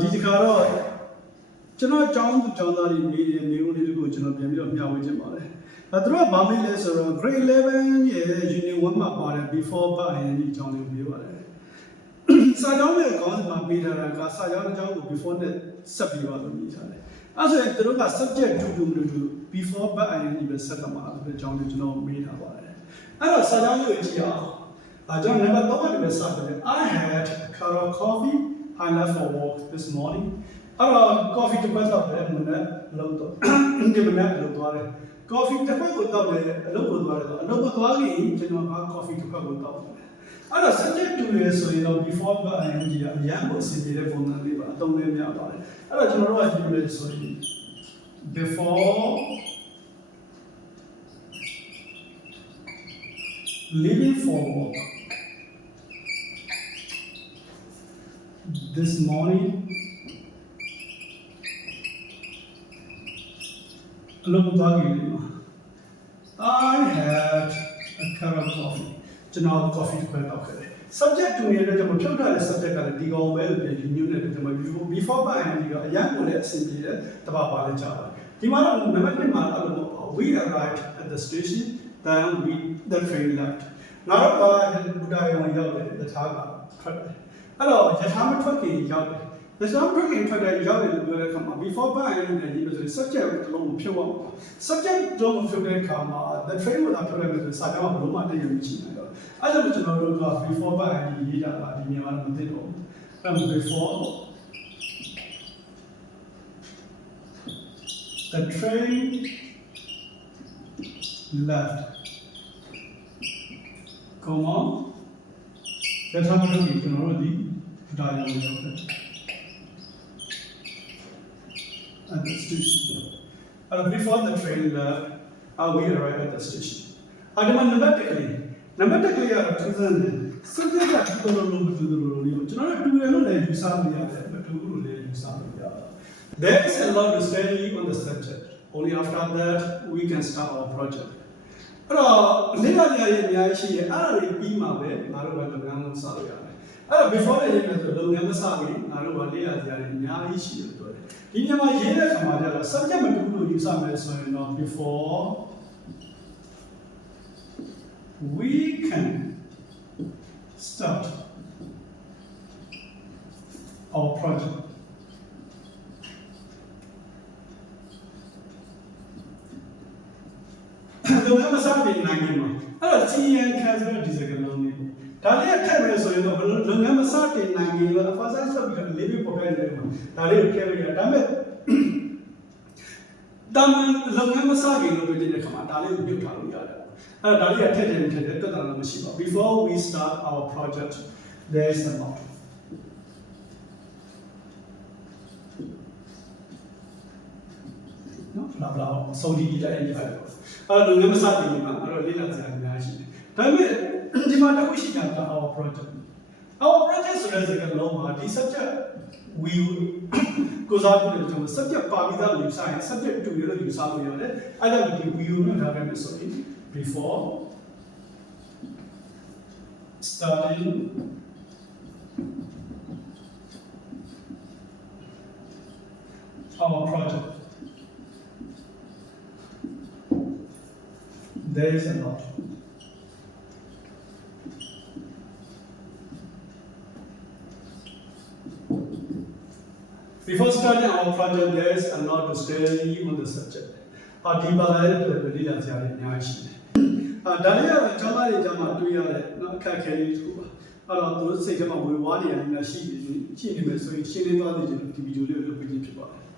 ဒီတစ်ခါတော့ကျွန်တော်ကျောင်းသားတွေမိတယ်မိဦးလေးတို့ကိုကျွန်တော်ပြန်ပြီးတော့မျှဝေချင်ပါတယ်သူတို့ကဘာမေးလဲဆိုတော့ grade 11ရဲ့ unit 1မှာပါတယ် before ဘာအရင်ဒီကျောင်းလေးကိုပြောပါတယ်စာကြောင်းရဲ့ခေါင်းစဉ်မှာပေးထားတာကစာကြောင်းအကြောင်းကို before နဲ့ဆက်ပြီးပါလို့ရေးထားတယ်အဲ့ဆိုရင်သူတို့က subject တူမလို့ before ဘာအရင်ဒီပဲဆက်တော့မှာဆိုတဲ့အကြောင်းလေးကျွန်တော်မေးထားပါတယ်အဲ့တော့စာကြောင်းလေးကိုကြည့်အောင်ကျွန်တော် number 3ကနေပဲစတယ် I had a cup of coffee I left for walk this morning အဲ့တော့ coffee တစ်ခွက်တော့တယ်မနေ့လောက်တော့ဒီမနေ့လောက်သွားတယ် coffee တစ်ခွက်ကိုတော့တယ်အလုပ်ကိုသွားတယ်အလုပ်ကိုသွားရင်ကျွန်တော်က coffee တစ်ခွက်ကိုတော့တယ်အဲ့တော့ subject to ရဆိုရင်တော့ before ဘာအရင်ဒီအရန်ကိုအစီအစဉ်ပုံစံလေးပါအသုံးလေးများပါတယ်အဲ့တော့ကျွန်တော်တို့ကဒီလိုဆိုရင် before leaving for work this morning I had a cup of coffee ကျွန်တော် coffee တစ်ခွက်တောက်ခဲ့တယ် subject to ရဲ့ကျွန်တော်ဖြုတ်ထားတဲ့ subject ကလည်းဒီကောင်ပဲလို့ပြန်ဒီမျိုးနဲ့ကျွန်တော် before ဘာအရင်ဒီကအရင်ကလည်းအဆင်ပြေတယ်တပတ်ပါလဲကြားပါတယ်ဒီမှာတော့ number 1မှာအဲ့လို we arrived at the station then the train left နောက်တော့ဘူတာရုံရောက်တယ်တခြားကထွက်တယ်အဲ့တော့ယထာမထွက်ခင်ရောက်တယ်The subject in fact that you have to come before buying the subject long pure subject long pure come the train will have to the Saga Roma de China. I don't know before buying the before the train left. Come on. That's how we can already dialogue. At the station. Before the train left, we arrived at the station. Numerically, I subject that to the room to the room. There is a lot to study on the subject. Only after that, we can start our project. Before theဒီညမှာရေးတဲ့အခါမှာကျတော့ subject မတူလို့ယူဆမယ်ဆိုရင်တော့ before we can start our projectတော့မစတင်နိုင်ဘူးအဲ့တော့ချင်းရန်ခံဆိုတဲ့ဒီစကားလုံးလေးဒါလေးထည့်မယ်ဆိုရင်တော့လုပ်ငန်းမစတင်နိုင်ဘူးလို့ first step ကလေးပဲပေါ်ပြနေတယ်ဒါလေးကိုထည့်လို့ရတယ်ဒါပေမဲ့လုပ်ငန်းမစခင်လို့ပြောတဲ့ခါမှာဒါလေးကိုပြုတ်ထားလို့ရတယ်အဲ့တော့ဒါလေးကထည့်တယ်တက်တာလည်းမရှိပါဘူး before we start our project there is a lot နော်ဘလာဘလာစောဒီဒီတိုင်းပြရတယ်အဲ့တော့လုပ်ငန်းမစတင်ဘူးမှာအဲ့တော့လေးလာစရာအများကြီးရှိတယ်ဒါပေမဲ့ဒီမှာတစ်ခုရှိတာက our project ဆိုတဲ့စကားလုံးမှာဒီ subject we ကိုစားပြီးတော့ကျွန်တော် subject ပါပြီးသားလို့ယူဆရင် subject တူရလို့ယူဆလို့ရတယ်အဲ့ဒါကိုဒီ we နဲ့ထားခဲ့မယ်ဆိုရင် before starting our project there is a lot Before starting our project, there is a lot to study on the subject.ဒီပါလာတဲ့အတွက်လေ့လာစရာတွေအများကြီးရှိတယ်။ဒါလေးကတော့ကျောင်းသားတွေကျောင်းမှာတွေ့ရတဲ့အခက်အခဲလေးတစ်ခုပါ။အဲ့တော့သူတို့စိတ်ထဲမှာဝေဝါးနေရနေတာရှိနေမယ်ဆိုရင်ရှင်းလင်းသွားစေချင်တဲ့ဒီဗီဒီယိုလေးကိုလုပ်ပေးခြင်းဖြစ်ပါတယ်။